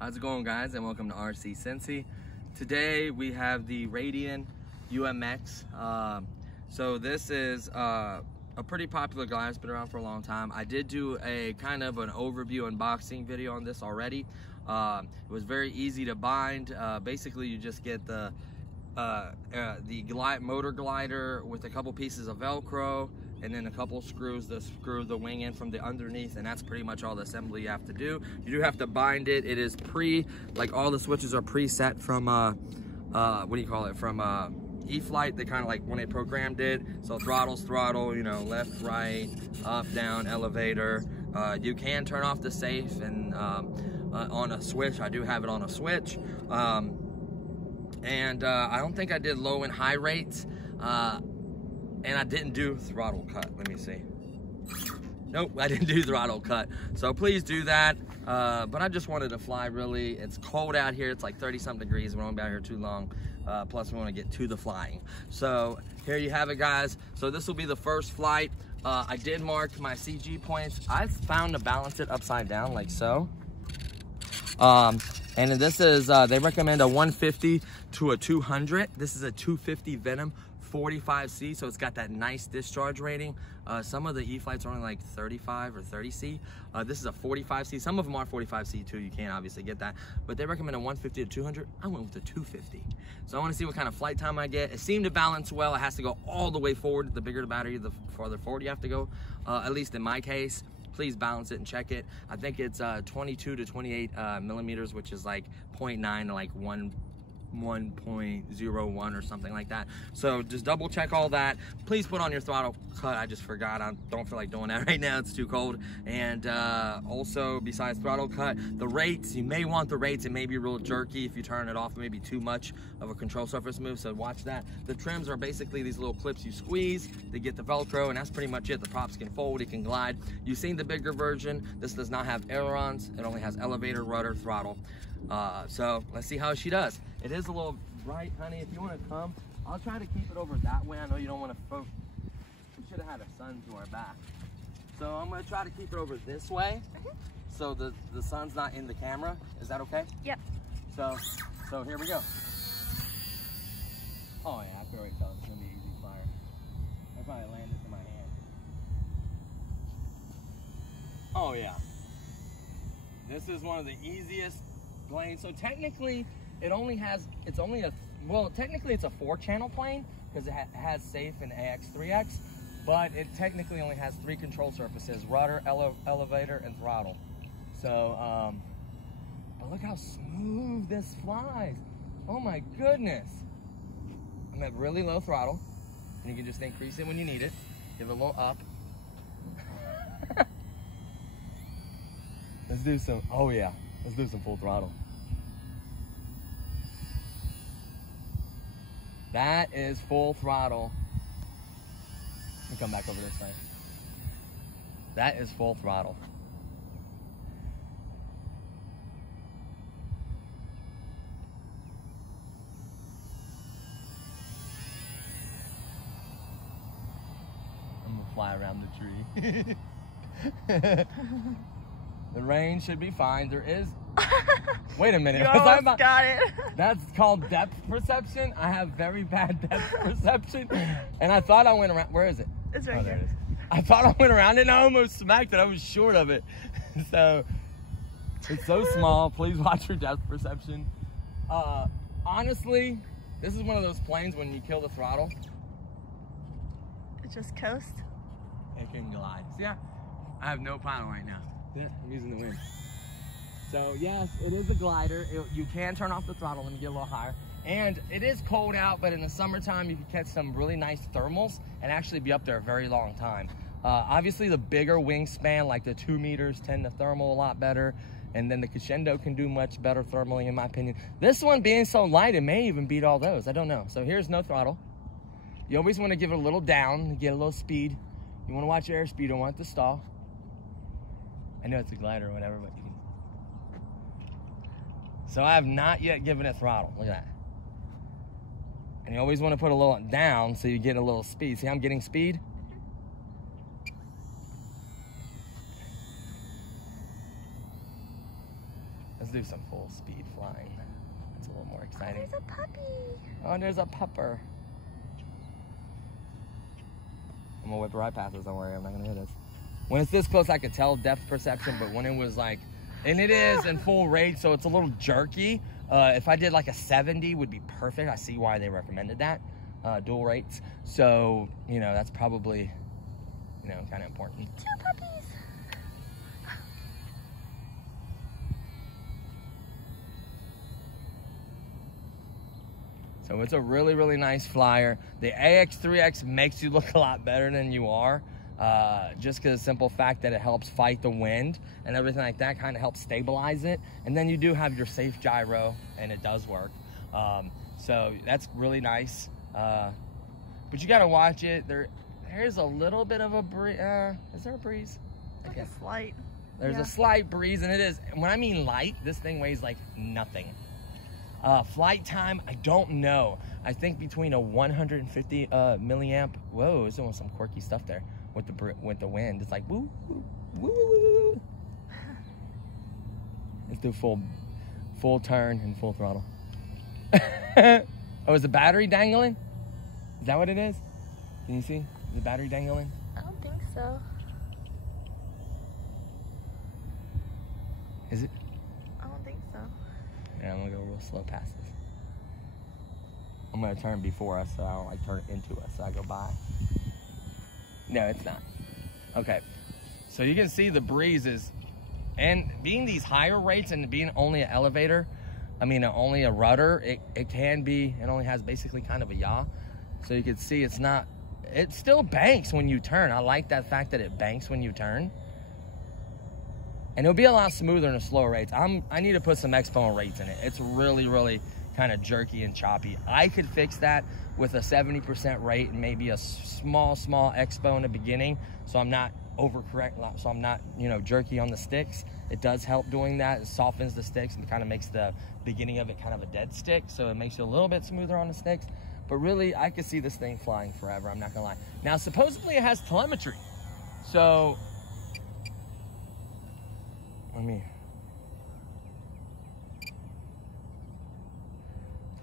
How's it going, guys, and welcome to RC Cincy. Today we have the Radian UMX. So this is a pretty popular guy. It's been around for a long time. I did do a kind of an overview unboxing video on this already. It was very easy to bind. Basically, you just get the motor glider with a couple pieces of Velcro, and then a couple screws to screw the wing in from the underneath, and that's pretty much all the assembly you have to do. You do have to bind it. It is like all the switches are preset from what do you call it, from E-Flight. They kind of like when they programmed it. So throttle's throttle, you know, left, right, up, down, elevator. You can turn off the safe and on a switch. I do have it on a switch. And I don't think I did low and high rates. And I didn't do throttle cut. Let me see. Nope, I didn't do throttle cut. So please do that. But I just wanted to fly, really. It's cold out here. It's like 30-something degrees. We don't be out here too long. Plus, we want to get to the flying. So here you have it, guys. So this will be the first flight. I did mark my CG points. I found to balance it upside down like so. And this is, they recommend a 150 to a 200. This is a 250 Venom 45C, so it's got that nice discharge rating. Some of the E-Flights are only like 35 or 30C. This is a 45C. Some of them are 45C too. You can't obviously get that, but they recommend a 150 to 200. I went with the 250. So I want to see what kind of flight time I get. It seemed to balance well. It has to go all the way forward. The bigger the battery, the farther forward you have to go. At least in my case. Please balance it and check it. I think it's 22 to 28 millimeters, which is like 0.9 to like 1.01 or something like that. So just double check all that. Please put on your throttle cut. I just forgot. I don't feel like doing that right now. It's too cold. And also, besides throttle cut, the rates, you may want the rates. It may be real jerky if you turn it off. It may be too much of a control surface move, so watch that. The trims are basically these little clips you squeeze to get the Velcro, and that's pretty much it. The props can fold, it can glide. You've seen the bigger version. This does not have ailerons. It only has elevator, rudder, throttle. So let's see how she does. It is a little bright, honey. If you want to come, I'll try to keep it over that way. I know you don't want to focus. We should have had a sun to our back. So I'm going to try to keep it over this way. So the sun's not in the camera. Is that okay? Yep. So here we go. Oh yeah, I can already tell it's going to be easy fire. I probably landed to my hand. Oh yeah. This is one of the easiest planes. So technically, technically it's a 4-channel plane because it has safe and AX3X, but it technically only has 3 control surfaces: rudder, elevator, and throttle. So, but look how smooth this flies. Oh my goodness. I'm at really low throttle, and you can just increase it when you need it. Give it a little up. Let's do some, oh yeah, let's do some full throttle. That is full throttle. Let me come back over this way. That is full throttle. I'm gonna fly around the tree. The range should be fine. There is. Wait a minute. You almost got it. That's called depth perception. I have very bad depth perception, and I thought I went around. Where is it? It's right here. There it is. I thought I went around it, and I almost smacked it. I was short of it. So it's so small. Please watch your depth perception. Honestly, this is one of those planes when you kill the throttle, It just coast. it can glide. See, I have no pilot right now. Yeah, I'm using the wind. So yes, it is a glider. You can turn off the throttle. Let me get a little higher. And it is cold out, but in the summertime, you can catch some really nice thermals and actually be up there a very long time. Obviously, the bigger wingspan, like the 2 meters, tend to thermal a lot better. And then the Crescendo can do much better thermally, in my opinion. This one being so light, it may even beat all those. I don't know. So here's no throttle. You always want to give it a little down to get a little speed. You want to watch your airspeed. Don't want it to stall. I know it's a glider or whatever, but you can. So I have not yet given it throttle. Look at that. And you always want to put a little down so you get a little speed. See, I'm getting speed. Let's do some full speed flying. That's a little more exciting. Oh, there's a puppy. Oh, there's a pupper. I'm gonna whip right past this, don't worry, I'm not gonna hit this. When it's this close, I could tell depth perception, but when it was like, and it is in full rate, so it's a little jerky. If I did like a 70 would be perfect. I see why they recommended that, dual rates. So, you know, that's probably, you know, kind of important. 2 puppies. So it's a really, really nice flyer. The AX3X makes you look a lot better than you are, just because of the simple fact that it helps fight the wind and everything like that, kind of helps stabilize it. And then you do have your safe gyro, and it does work. So that's really nice. But you got to watch it. There's a little bit of a breeze. Is there a breeze? Like a slight. There's a slight breeze, and it is. When I mean light, this thing weighs like nothing. Flight time, I don't know. I think between a 150 milliamp. Whoa, there's almost some quirky stuff there with the wind. It's like woo, woo, woo, woo, woo. Let's do full turn and full throttle. Oh, is the battery dangling? Is that what it is? Can you see? Is the battery dangling? I don't think so. Is it? I don't think so. Yeah, I'm gonna go real slow past this. I'm gonna turn before us, so I don't like turn into us, so I go by. No, it's not. Okay, so you can see the breezes, and being these higher rates and being only an elevator, I mean only a rudder, it can be, it only has basically kind of a yaw. So you can see it's not, it still banks when you turn. I like that fact that it banks when you turn. And it'll be a lot smoother in the slower rates. I need to put some exponent rates in it. It's really, really kind of jerky and choppy. I could fix that with a 70% rate and maybe a small expo in the beginning, so I'm not overcorrect, so I'm not, you know, jerky on the sticks. It does help doing that. It softens the sticks and kind of makes the beginning of it kind of a dead stick, so it makes you a little bit smoother on the sticks. But really, I could see this thing flying forever, I'm not gonna lie. Now, supposedly it has telemetry. So,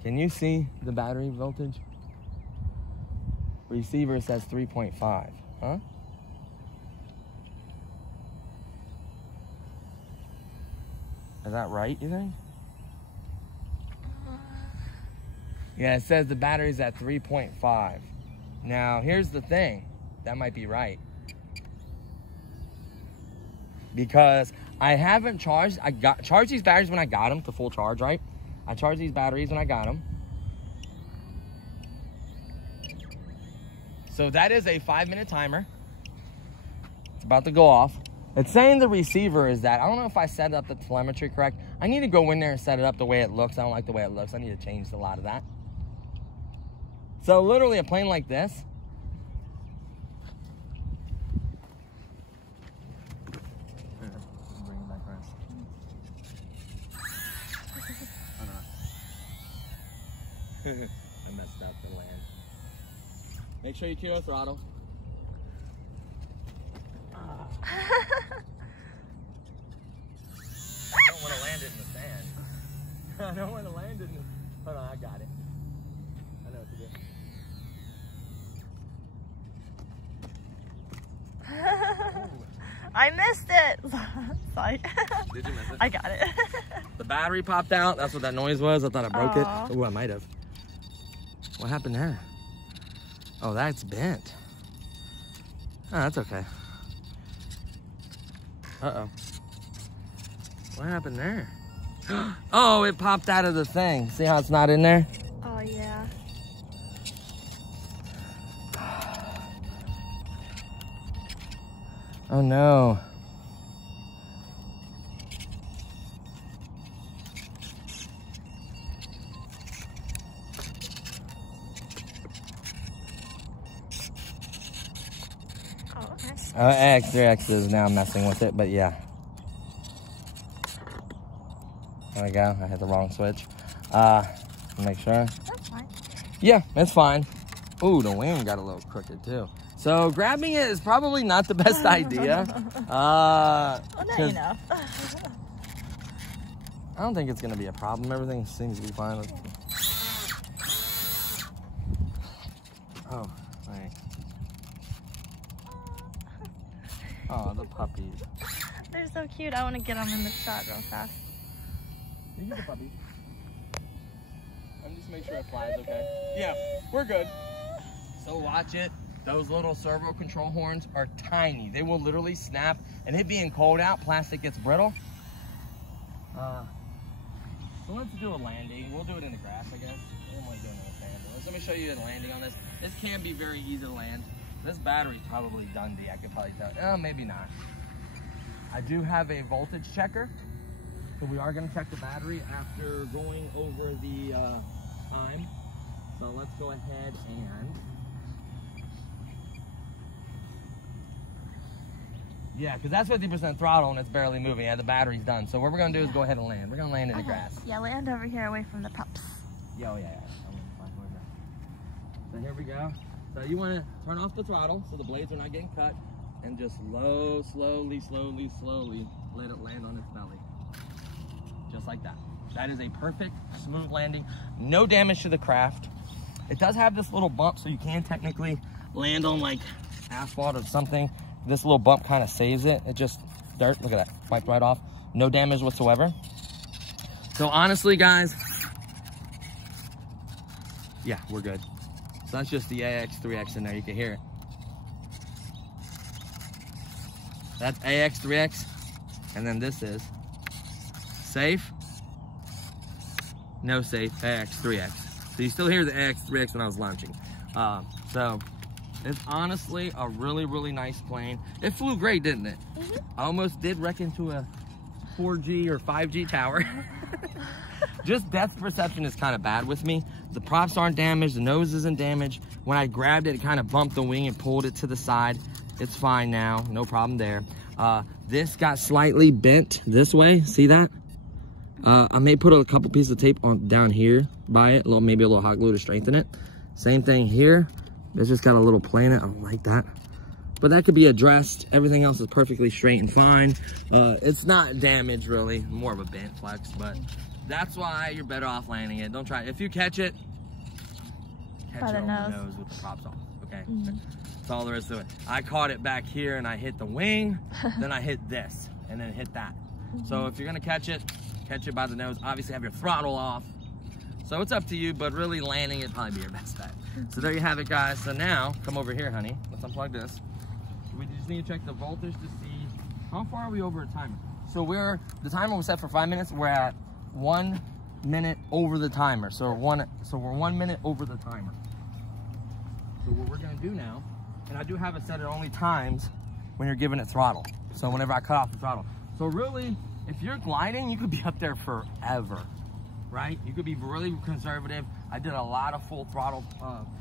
can you see the battery voltage? Receiver says 3.5, huh? Is that right, you think? Yeah, it says the battery's at 3.5. Now, here's the thing. That might be right. Because I haven't charged, charged these batteries when I got them to full charge, right? I charged these batteries when I got them. So that is a 5-minute timer. It's about to go off. It's saying the receiver is that. I don't know if I set up the telemetry correct. I need to go in there and set it up the way it looks. I don't like the way it looks. I need to change a lot of that. So literally a plane like this. Bring it back around. I messed up the land. Make sure you cue a throttle. I don't want to land it in the sand. I don't want to land it in the... Hold on, I got it. I know what to do. I missed it. Sorry. Did you miss it? I got it. The battery popped out. That's what that noise was. I thought I broke it. Oh, I might have. What happened there? Oh, that's bent. Oh, that's okay. Uh-oh. What happened there? Oh, it popped out of the thing. See how it's not in there? Oh, yeah. Oh, no. Oh, okay. X3X is now messing with it, but yeah. There we go. I hit the wrong switch. Make sure. That's fine. Yeah, it's fine. Ooh, the wing got a little crooked too. So grabbing it is probably not the best idea. Well, not 'cause enough. I don't think it's gonna be a problem. Everything seems to be fine. Oh, right. Oh, the puppies. They're so cute. I want to get them in the shot real fast. You get the puppy. I'm just make sure it flies okay. Yeah, we're good. So watch it. Those little servo control horns are tiny. They will literally snap, and it being cold out, plastic gets brittle. So let's do a landing. We'll do it in the grass, I guess. I don't like doing it in the sand. Let me show you a landing on this. This can be very easy to land. This battery's probably done. I could probably tell. Maybe not. I do have a voltage checker. So we are going to check the battery after going over the time. So let's go ahead and... Yeah, because that's 50% throttle and it's barely moving. Yeah, the battery's done. So what we're going to do is go ahead and land. We're going to land in the grass. Yeah, land over here away from the pups. Yeah, oh, yeah. So here we go. So you want to turn off the throttle so the blades are not getting cut. And just slowly let it land on its belly. Just like that. That is a perfect, smooth landing. No damage to the craft. It does have this little bump, so you can technically land on like asphalt or something. This little bump kind of saves it. It just, dirt, look at that, wiped right off. No damage whatsoever. So honestly, guys, yeah, we're good. So that's just the AX3X in there, you can hear it. That's AX3X, and then this is safe, no safe, AX3X. So you still hear the AX3X when I was launching. So it's honestly a really nice plane. It flew great, didn't it? I almost did wreck into a 4G or 5G tower. Just depth perception is kind of bad with me. The props aren't damaged, the nose isn't damaged. When I grabbed it, it kind of bumped the wing and pulled it to the side. It's fine now, no problem there. This got slightly bent this way, see that? I may put a couple pieces of tape on down here by it, maybe a little hot glue to strengthen it. Same thing here. It's just got a little planet. I don't like that. But that could be addressed. Everything else is perfectly straight and fine. It's not damaged really, more of a bent flex, but that's why you're better off landing it. Don't try it. If you catch it, catch it on the nose with the props off, okay? That's all there is to it. I caught it back here and I hit the wing, then I hit this, and then hit that. So if you're gonna catch it by the nose. Obviously have your throttle off. So it's up to you, but really landing it probably be your best bet. So there you have it, guys. So now, come over here, honey. Let's unplug this. We just need to check the voltage to see how far are we over a timer. So the timer was set for 5 minutes. We're at 1 minute over the timer. So we're 1 minute over the timer. So what we're gonna do now, and I do have it set at only times when you're giving it throttle. So whenever I cut off the throttle. So really, if you're gliding, you could be up there forever, right? You could be really conservative. I did a lot of full throttle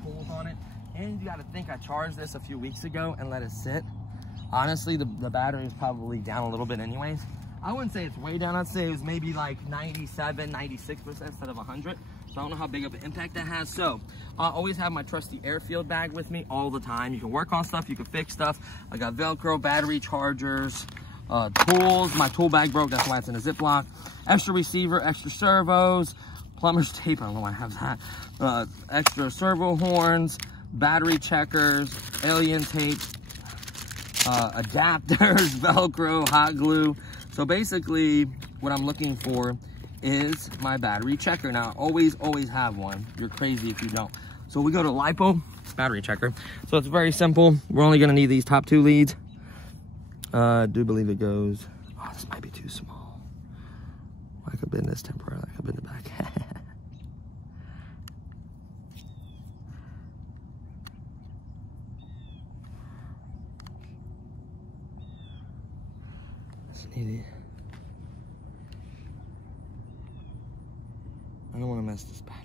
pulls on it. And you gotta think, I charged this a few weeks ago and let it sit. Honestly, the battery is probably down a little bit anyways. I wouldn't say it's way down. I'd say it was maybe like 97, 96% instead of 100. So I don't know how big of an impact that has. So I always have my trusty airfield bag with me all the time. You can work on stuff, you can fix stuff. I got Velcro, battery chargers, tools. My tool bag broke, that's why it's in a Ziploc. Extra receiver, extra servos, plumber's tape, I don't know why I have that. Extra servo horns, battery checkers, alien tape, adapters, Velcro, hot glue. So basically what I'm looking for is my battery checker. Now, always have one. You're crazy if you don't. So we go to LiPo, battery checker. So it's very simple. We're only gonna need these top 2 leads. I do believe it goes, oh, this might be too small. could bend this temporarily. I could bend it back. That's neat. I don't want to mess this battery.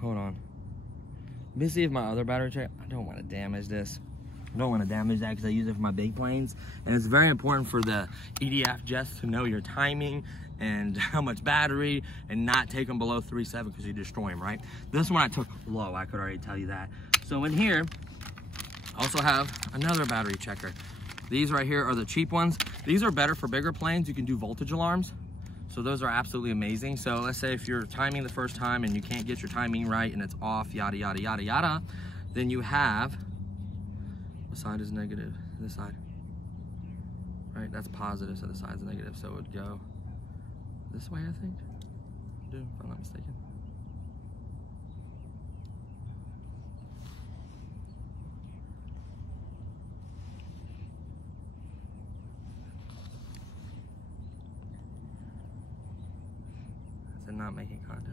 Hold on. Let me see if my other battery check. I don't want to damage this. I don't want to damage that because I use it for my big planes. And it's very important for the EDF jets to know your timing and how much battery and not take them below 3.7 because you destroy them, right? This one I took low, I could already tell you that. So in here, I also have another battery checker. These right here are the cheap ones. These are better for bigger planes. You can do voltage alarms. So those are absolutely amazing. So let's say if you're timing the first time and you can't get your timing right and it's off, yada, yada, yada, yada, then you have, what side is negative? This side, right? That's positive, so the side's negative. So it would go this way, I think, if I'm not mistaken. Not making contact.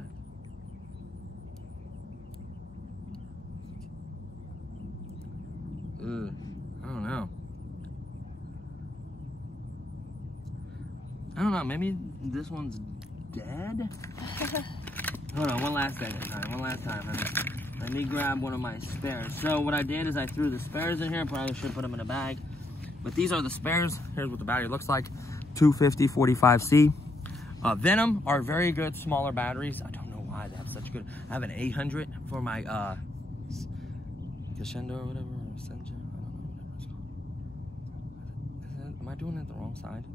Ugh, I don't know. I don't know, maybe this one's dead? Hold on, one last time, honey. Let me grab one of my spares. So what I did is I threw the spares in here. Probably should put them in a bag. But these are the spares. Here's what the battery looks like. 250 45C. Venom are very good smaller batteries. I don't know why they have such good. I have an 800 for my Crescendo or whatever, or Senja. I don't know whatever it's called. Am I doing it the wrong side?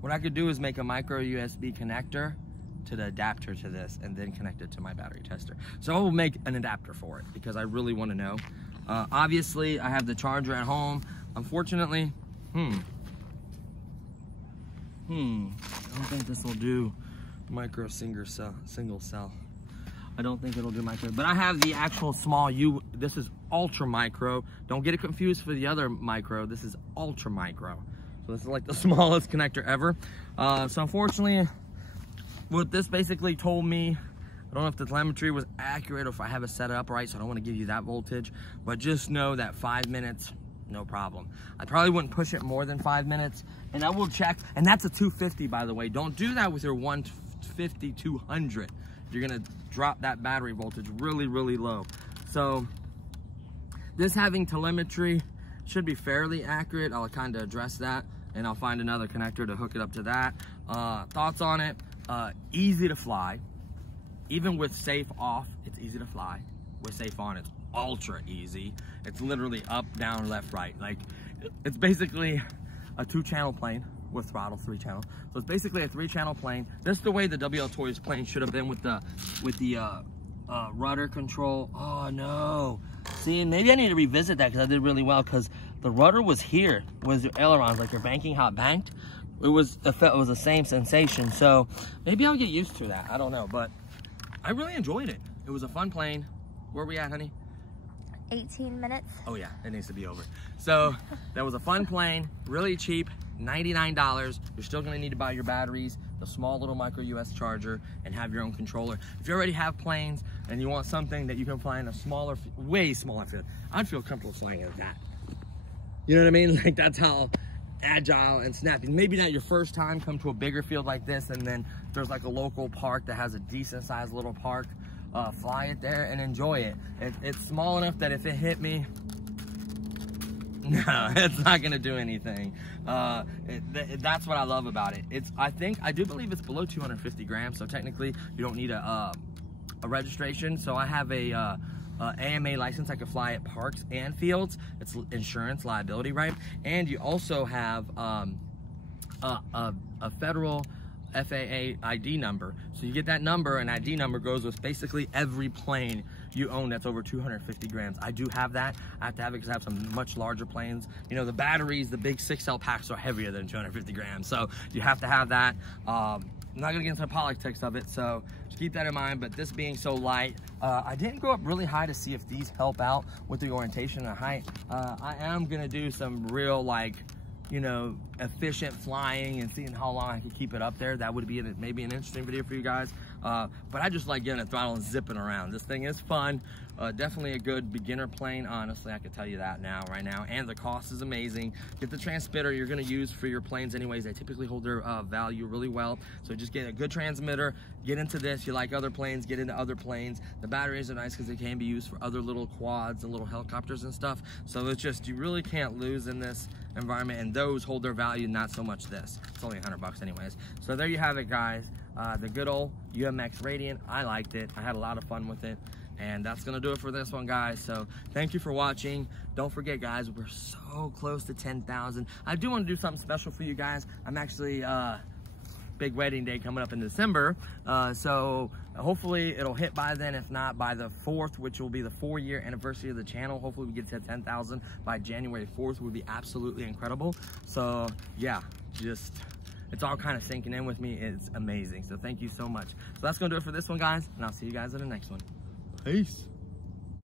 What I could do is make a micro USB connector to the adapter to this and then connect it to my battery tester. So I will make an adapter for it because I really want to know. Obviously, I have the charger at home. Unfortunately, I don't think this will do micro single cell. I don't think it'll do micro, but I have the actual small this is ultra micro. Don't get it confused for the other micro. This is ultra micro. So this is like the smallest connector ever. So unfortunately, what this basically told me, I don't know if the telemetry was accurate or if I have it set up right, so I don't want to give you that voltage, but just know that 5 minutes, no problem. I probably wouldn't push it more than 5 minutes, and I will check, and that's a 250, by the way. Don't do that with your 150, 200. You're gonna drop that battery voltage really, really low. So this having telemetry should be fairly accurate. I'll kind of address that, and I'll find another connector to hook it up to that. Thoughts on it, easy to fly. Even with safe off, it's easy to fly. With safe on, it's ultra easy. It's literally up, down, left, right. Like, it's basically a 2-channel plane with throttle, 3-channel. So it's basically a 3-channel plane. This is the way the WL Toys plane should have been with the rudder control. Oh no. See, maybe I need to revisit that because I did really well because the rudder was here with your ailerons, like you're banking how it banked. It was the same sensation. So maybe I'll get used to that. I don't know, but I really enjoyed it. It was a fun plane. Where are we at, honey? 18 minutes. Oh yeah, it needs to be over. So that was a fun plane, really cheap, $99. You're still gonna need to buy your batteries, the small little micro US charger, and have your own controller. If you already have planes and you want something that you can fly in a smaller, way smaller field, I'd feel comfortable flying in that. You know what I mean? Like that's how agile and snappy. Maybe not your first time, come to a bigger field like this, and then there's like a local park that has a decent sized little park. Fly it there and enjoy it. It's small enough that if it hit me, no, it's not gonna do anything. That's what I love about it. I do believe it's below 250 grams, so technically you don't need a registration. So I have a AMA license. I can fly at parks and fields. It's insurance liability, right? And you also have a federal FAA ID number. So you get that number, and ID number goes with basically every plane you own that's over 250 grams. I do have that. I have to have it because I have some much larger planes. You know, the batteries, the big 6L packs are heavier than 250 grams. So you have to have that. I'm not gonna get into the politics of it, so just keep that in mind. But this being so light, I didn't go up really high to see if these help out with the orientation and height. I am gonna do some real, like, you know, efficient flying and seeing how long I can keep it up there. That would be maybe an interesting video for you guys. But I just like getting a throttle and zipping around. This thing is fun. Definitely a good beginner plane, honestly. I can tell you that right now. And the cost is amazing. Get the transmitter you're gonna use for your planes anyways. They typically hold their value really well. So just get a good transmitter, get into this. You like other planes, get into other planes. The batteries are nice because they can be used for other little quads and little helicopters and stuff. So it's just, you really can't lose in this environment, and those hold their value, not so much this. It's only $100 anyways. So there you have it, guys. The good old UMX Radian. I liked it. I had a lot of fun with it. And that's gonna do it for this one, guys. So thank you for watching. Don't forget, guys, we're so close to 10,000. I do want to do something special for you guys. I'm actually big wedding day coming up in December, so hopefully it'll hit by then. If not, by the 4th, which will be the 4-year anniversary of the channel, hopefully we get to 10,000 by January 4th. Would be absolutely incredible. So yeah, just, it's all kind of sinking in with me. It's amazing. So thank you so much. So that's gonna do it for this one, guys, and I'll see you guys in the next one. Peace.